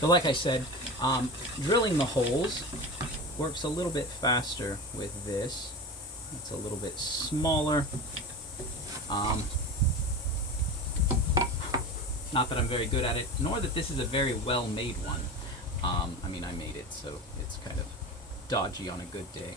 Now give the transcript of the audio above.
So like I said, drilling the holes works a little bit faster with this. It's a little bit smaller. Not that I'm very good at it, nor that this is a very well made one. I mean, I made it, so it's kind of dodgy on a good day.